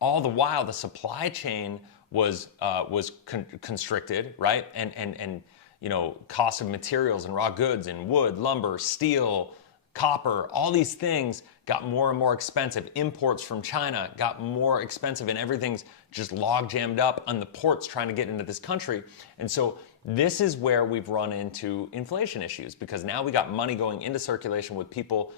All the while, the supply chain was constricted, right? And cost of materials and raw goods and wood, lumber, steel, copper, all these things got more and more expensive. Imports from China got more expensive, and everything's just log jammed up on the ports trying to get into this country. And so this is where we've run into inflation issues, because now we got money going into circulation with people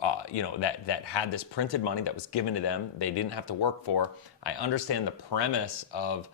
that had this printed money that was given to them, they didn't have to work for. I understand the premise of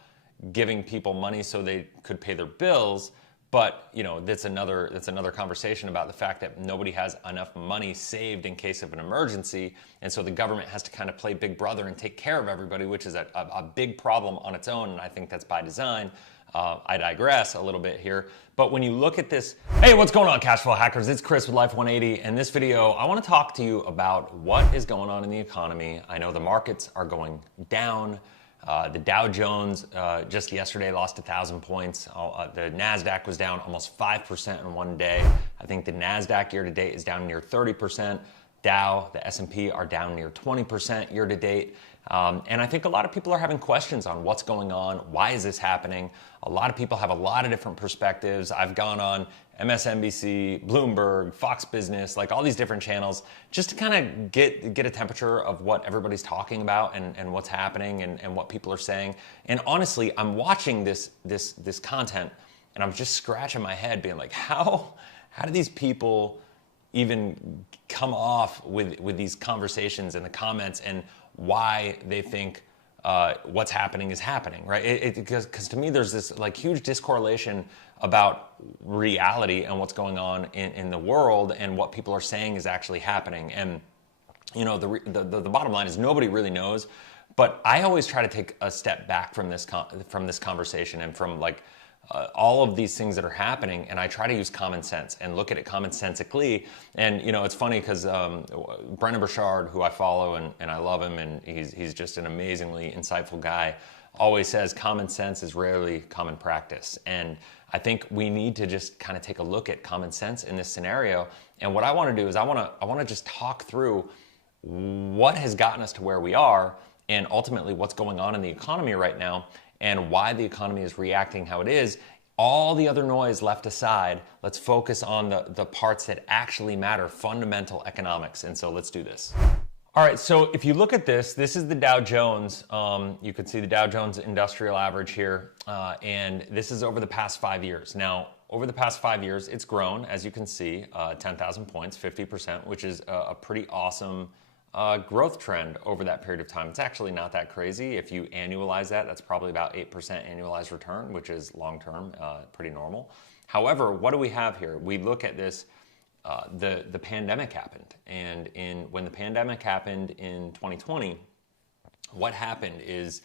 giving people money so they could pay their bills, but that's another conversation about the fact that nobody has enough money saved in case of an emergency, and so the government has to kind of play big brother and take care of everybody, which is a big problem on its own, and I think that's by design. I digress a little bit here, but when you look at this, hey, what's going on, Cashflow Hackers? It's Chris with Life 180, and this video, I want to talk to you about what is going on in the economy. I know the markets are going down. The Dow Jones just yesterday lost 1,000 points. The NASDAQ was down almost 5% in one day. I think the NASDAQ year to date is down near 30%. Dow, the S&P are down near 20% year to date. And I think a lot of people are having questions on what's going on. Why is this happening? A lot of people have a lot of different perspectives. I've gone on MSNBC, Bloomberg, Fox Business, like all these different channels, just to kind of get a temperature of what everybody's talking about and what's happening and what people are saying. And honestly, I'm watching this content and I'm just scratching my head being like, how do these people even come off with these conversations in the comments, and why they think what's happening is happening, right? Because to me, there's this like huge discorrelation about reality and what's going on in the world and what people are saying is actually happening. And the bottom line is nobody really knows. But I always try to take a step back from this conversation and from like all of these things that are happening, and I try to use common sense and look at it commonsensically. And it's funny because Brennan Burchard, who I follow and I love him, and he's just an amazingly insightful guy, always says common sense is rarely common practice. And I think we need to just kind of take a look at common sense in this scenario. And what I want to do is I want to just talk through what has gotten us to where we are, and ultimately what's going on in the economy right now, and why the economy is reacting how it is. All the other noise left aside, let's focus on the parts that actually matter, fundamental economics. And so let's do this. All right, so if you look at this is the Dow Jones. You can see the Dow Jones Industrial Average here, and this is over the past 5 years. Now, over the past 5 years, it's grown, as you can see, 10,000 points, 50%, which is a pretty awesome growth trend over that period of time. It's actually not that crazy. If you annualize that, that's probably about 8% annualized return, which is long-term, pretty normal. However, what do we have here? We look at this, the pandemic happened. And when the pandemic happened in 2020, what happened is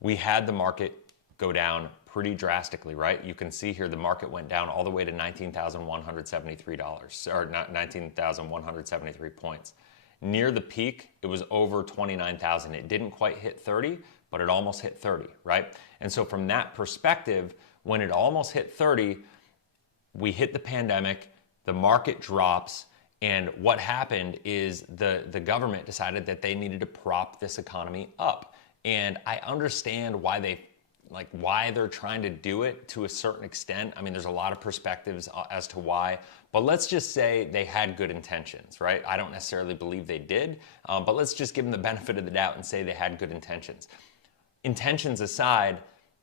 we had the market go down pretty drastically, right? You can see here the market went down all the way to $19,173, or not 19,173 points. Near the peak, it was over 29,000. It didn't quite hit 30, but it almost hit 30, right? And so from that perspective, when it almost hit 30, we hit the pandemic, the market drops, and what happened is the government decided that they needed to prop this economy up. And I understand why they're trying to do it to a certain extent. I mean, there's a lot of perspectives as to why, but let's just say they had good intentions, right? I don't necessarily believe they did, but let's just give them the benefit of the doubt and say they had good intentions. Intentions aside,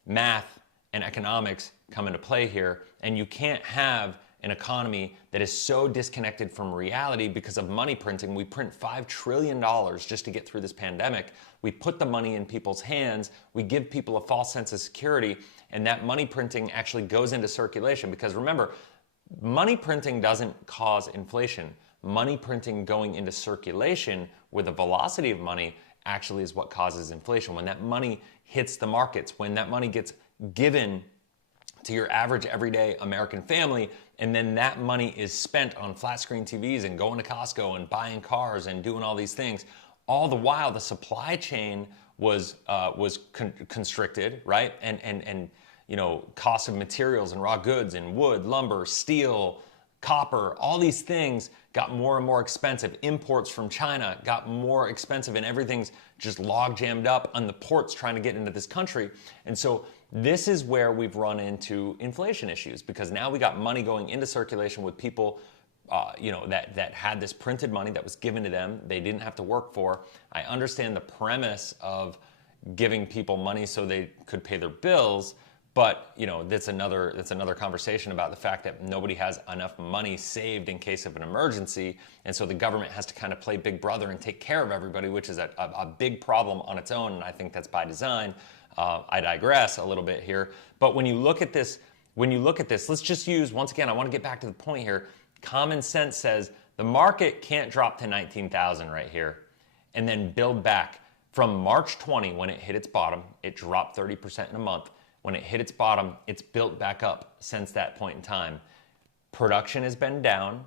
math and economics come into play here, and you can't have an economy that is so disconnected from reality because of money printing. We print $5 trillion just to get through this pandemic. We put the money in people's hands. We give people a false sense of security, and that money printing actually goes into circulation. Because remember, money printing doesn't cause inflation. Money printing going into circulation with the velocity of money actually is what causes inflation. When that money hits the markets, when that money gets given to your average everyday American family, and then that money is spent on flat screen TVs and going to Costco and buying cars and doing all these things, all the while the supply chain was constricted, right? And cost of materials and raw goods and wood, lumber, steel, copper, all these things got more and more expensive. Imports from China got more expensive, and everything's just log jammed up on the ports trying to get into this country. And so this is where we've run into inflation issues, because now we got money going into circulation with people that had this printed money that was given to them, they didn't have to work for. I understand the premise of giving people money so they could pay their bills, but that's another conversation about the fact that nobody has enough money saved in case of an emergency, and so the government has to kind of play Big Brother and take care of everybody, which is a big problem on its own, and I think that's by design. I digress a little bit here, but when you look at this, let's just use, once again, I want to get back to the point here. Common sense says the market can't drop to 19,000 right here and then build back. From March 20, when it hit its bottom, it dropped 30% in a month. When it hit its bottom, it's built back up since that point in time. Production has been down.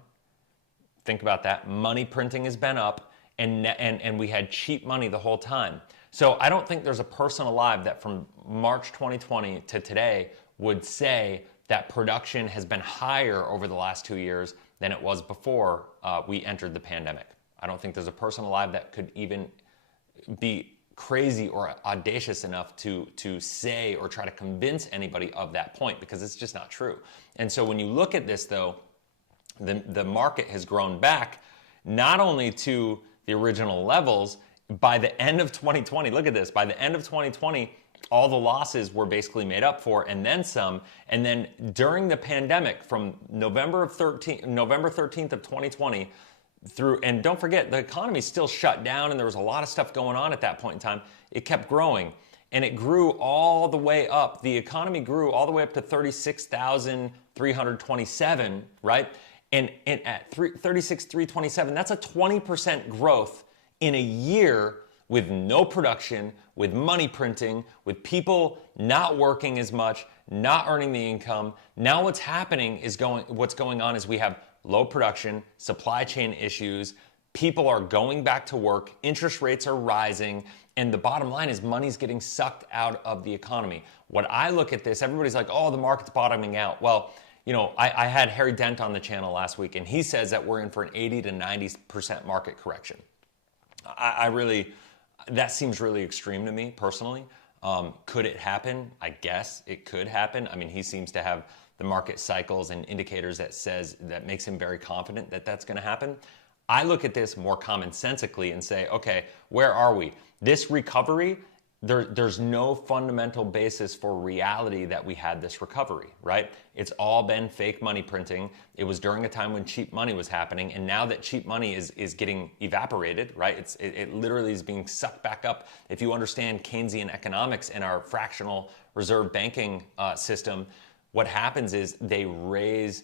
Think about that. Money printing has been up, and we had cheap money the whole time. So I don't think there's a person alive that from March 2020 to today would say that production has been higher over the last 2 years than it was before we entered the pandemic. I don't think there's a person alive that could even be crazy or audacious enough to say or try to convince anybody of that point, because it's just not true. And so when you look at this, though, the market has grown back not only to the original levels. By the end of 2020, look at this, by the end of 2020, all the losses were basically made up for, and then some. And then during the pandemic, from November 13th of 2020 through, and don't forget, the economy still shut down, and there was a lot of stuff going on at that point in time. It kept growing, and it grew all the way up. The economy grew all the way up to 36,327, right? And at 36,327, that's a 20% growth in a year, with no production, with money printing, with people not working as much, not earning the income. Now what's going on is we have low production, supply chain issues, people are going back to work, interest rates are rising, and the bottom line is money's getting sucked out of the economy. When I look at this, everybody's like, oh, the market's bottoming out. Well, I had Harry Dent on the channel last week, and he says that we're in for an 80 to 90% market correction. That seems really extreme to me personally. Could it happen? I guess it could happen. I mean, he seems to have the market cycles and indicators that makes him very confident that that's going to happen. I look at this more commonsensically and say, okay, where are we? This recovery, there's no fundamental basis for reality that we had this recovery, right? It's all been fake money printing. It was during a time when cheap money was happening, and now that cheap money is getting evaporated, right? It literally is being sucked back up. If you understand Keynesian economics and our fractional reserve banking system, what happens is they raise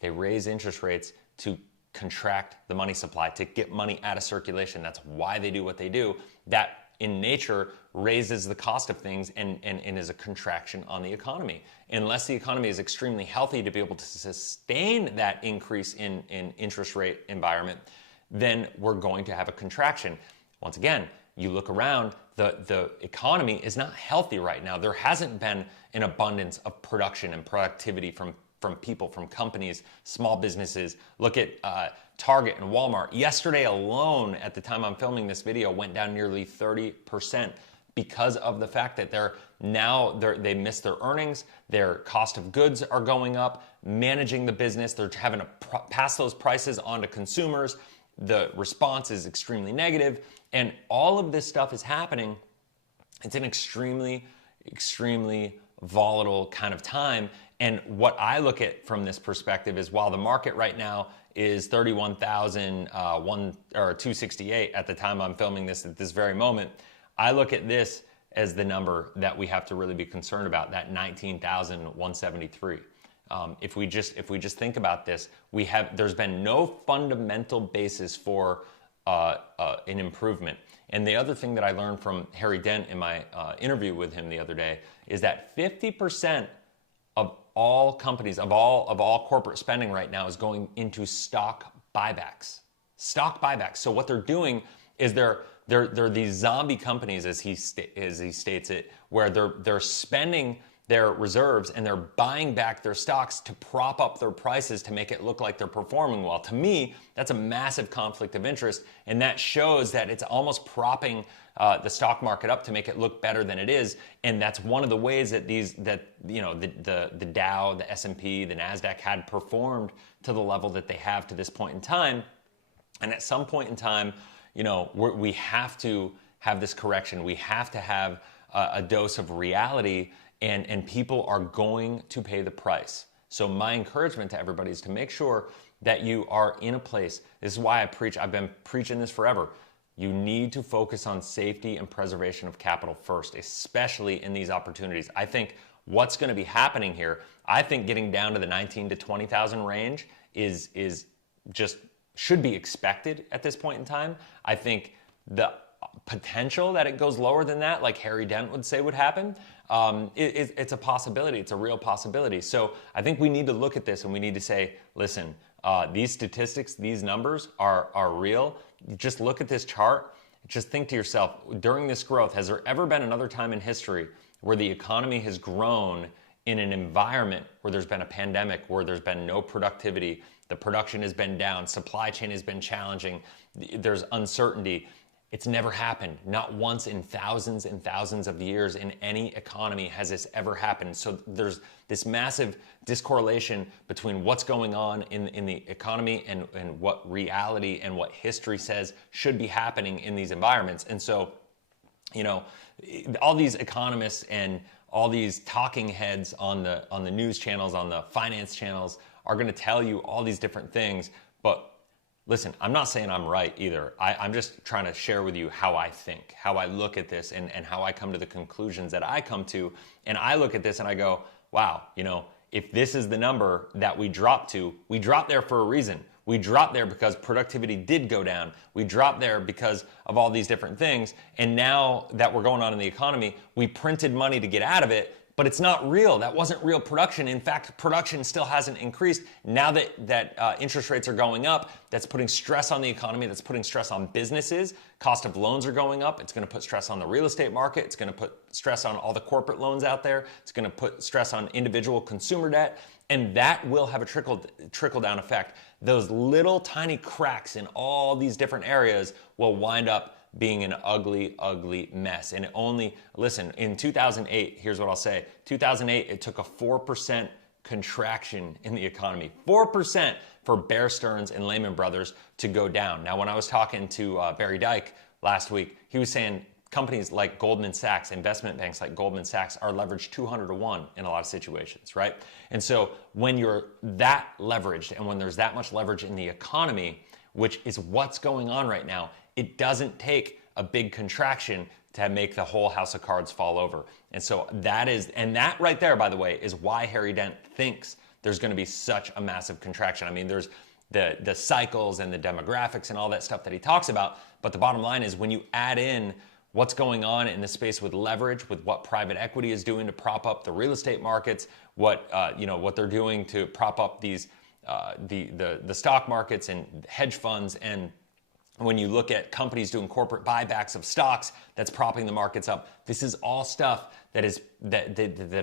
interest rates to contract the money supply, to get money out of circulation. That's why they do what they do. That in nature raises the cost of things and is a contraction on the economy. Unless the economy is extremely healthy to be able to sustain that increase in interest rate environment, then we're going to have a contraction. Once again, you look around, the economy is not healthy right now. There hasn't been an abundance of production and productivity from people, from companies, small businesses. Look at Target and Walmart. Yesterday alone, at the time I'm filming this video, went down nearly 30% because of the fact that they missed their earnings, their cost of goods are going up, managing the business, they're having to pass those prices on to consumers. The response is extremely negative, and all of this stuff is happening. It's an extremely, extremely volatile kind of time. And what I look at from this perspective is, while the market right now is 31,268 at the time I'm filming this at this very moment, I look at this as the number that we have to really be concerned about, that 19,173. If we just think about this, there's been no fundamental basis for an improvement. And the other thing that I learned from Harry Dent in my interview with him the other day is that 50% of all companies, of all corporate spending right now is going into stock buybacks. Stock buybacks. So what they're doing is they're these zombie companies, as he states it, where they're spending their reserves and they're buying back their stocks to prop up their prices to make it look like they're performing well. To me, that's a massive conflict of interest, and that shows that it's almost propping the stock market up to make it look better than it is. And that's one of the ways that the Dow, the S&P, the Nasdaq had performed to the level that they have to this point in time. And at some point in time, we have to have this correction. We have to have a dose of reality, and people are going to pay the price. So my encouragement to everybody is to make sure that you are in a place. This is why I've been preaching this forever. You need to focus on safety and preservation of capital first, especially in these opportunities. I think what's going to be happening here, I think getting down to the 19 to 20,000 range is just should be expected at this point in time. I think the potential that it goes lower than that, like Harry Dent would say would happen, it's a possibility. It's a real possibility. So I think we need to look at this and we need to say, listen, these statistics, these numbers are real. Just look at this chart. Just think to yourself, during this growth, has there ever been another time in history where the economy has grown in an environment where there's been a pandemic, where there's been no productivity, the production has been down, supply chain has been challenging, there's uncertainty? It's never happened. Not once in thousands and thousands of years in any economy has this ever happened. So there's this massive discorrelation between what's going on in the economy and what reality and what history says should be happening in these environments. And so, all these economists and all these talking heads on the news channels, on the finance channels are going to tell you all these different things. But listen, I'm not saying I'm right either. I'm just trying to share with you how I think, how I look at this, and how I come to the conclusions that I come to. And I look at this and I go, wow, if this is the number that we dropped there for a reason. We dropped there because productivity did go down. We dropped there because of all these different things. And now that we're going on in the economy, we printed money to get out of it, but it's not real. That wasn't real production. In fact, production still hasn't increased. Now that interest rates are going up, that's putting stress on the economy, that's putting stress on businesses. Cost of loans are going up. It's going to put stress on the real estate market. It's going to put stress on all the corporate loans out there. It's going to put stress on individual consumer debt. And that will have a trickle-down effect. Those little tiny cracks in all these different areas will wind up being an ugly, ugly mess. And listen, in 2008, here's what I'll say. 2008, it took a 4% contraction in the economy. 4% for Bear Stearns and Lehman Brothers to go down. Now, when I was talking to Barry Dyke last week, he was saying companies like Goldman Sachs, investment banks like Goldman Sachs, are leveraged 200 to 1 in a lot of situations, right? And so when you're that leveraged and when there's that much leverage in the economy, which is what's going on right now, it doesn't take a big contraction to make the whole house of cards fall over. And so that right there, by the way, is why Harry Dent thinks there's going to be such a massive contraction. I mean, there's the cycles and the demographics and all that stuff that he talks about. But the bottom line is when you add in what's going on in the space with leverage, with what private equity is doing to prop up the real estate markets, what they're doing to prop up these the stock markets and hedge funds, and when you look at companies doing corporate buybacks of stocks, that's propping the markets up. This is all stuff that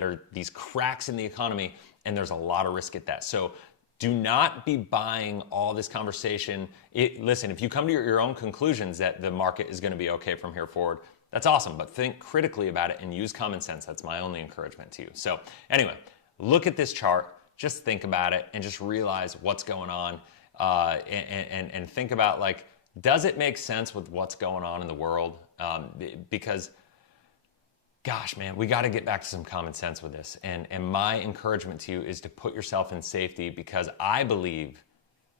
are these cracks in the economy, and there's a lot of risk at that. So do not be buying all this conversation. Listen, if you come to your own conclusions that the market is going to be okay from here forward, that's awesome, but think critically about it and use common sense. That's my only encouragement to you. So anyway, look at this chart, just think about it, and just realize what's going on, and think about, like, does it make sense with what's going on in the world? Because, gosh, man, we got to get back to some common sense with this. And my encouragement to you is to put yourself in safety, because I believe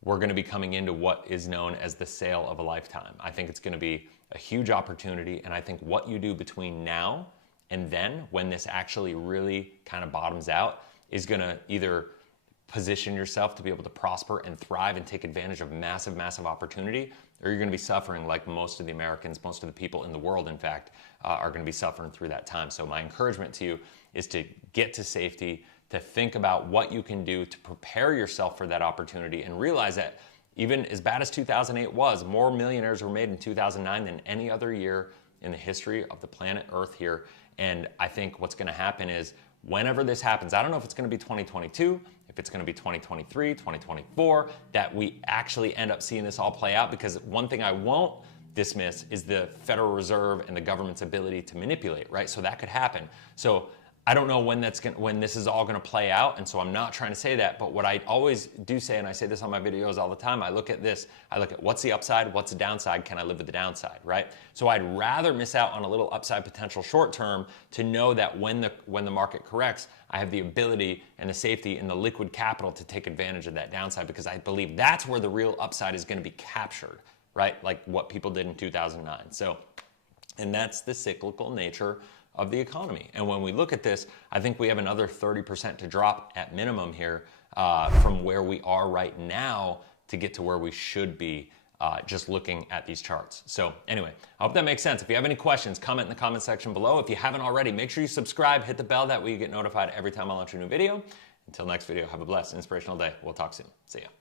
we're going to be coming into what is known as the sale of a lifetime. I think it's going to be a huge opportunity. And I think what you do between now and then, when this actually really kind of bottoms out, is going to either position yourself to be able to prosper and thrive and take advantage of massive, massive opportunity, or you're going to be suffering like most of the Americans, most of the people in the world, in fact, are going to be suffering through that time. So my encouragement to you is to get to safety, to think about what you can do to prepare yourself for that opportunity, and realize that even as bad as 2008 was, more millionaires were made in 2009 than any other year in the history of the planet Earth here. And I think what's going to happen is whenever this happens, I don't know if it's going to be 2022, if it's going to be 2023, 2024, that we actually end up seeing this all play out, because one thing I won't dismiss is the Federal Reserve and the government's ability to manipulate, right? So that could happen. So I don't know when this is all going to play out, and so I'm not trying to say that, but what I always do say, and I say this on my videos all the time, I look at this, I look at what's the upside, what's the downside, can I live with the downside, right? So I'd rather miss out on a little upside potential short term to know that when the market corrects, I have the ability and the safety and the liquid capital to take advantage of that downside, because I believe that's where the real upside is going to be captured, right? Like what people did in 2009. So, and that's the cyclical nature of the economy. And when we look at this, I think we have another 30% to drop at minimum here from where we are right now to get to where we should be just looking at these charts. So anyway, I hope that makes sense. If you have any questions, comment in the comment section below. If you haven't already, make sure you subscribe, hit the bell, that way you get notified every time I launch a new video. Until next video, have a blessed, inspirational day. We'll talk soon. See ya.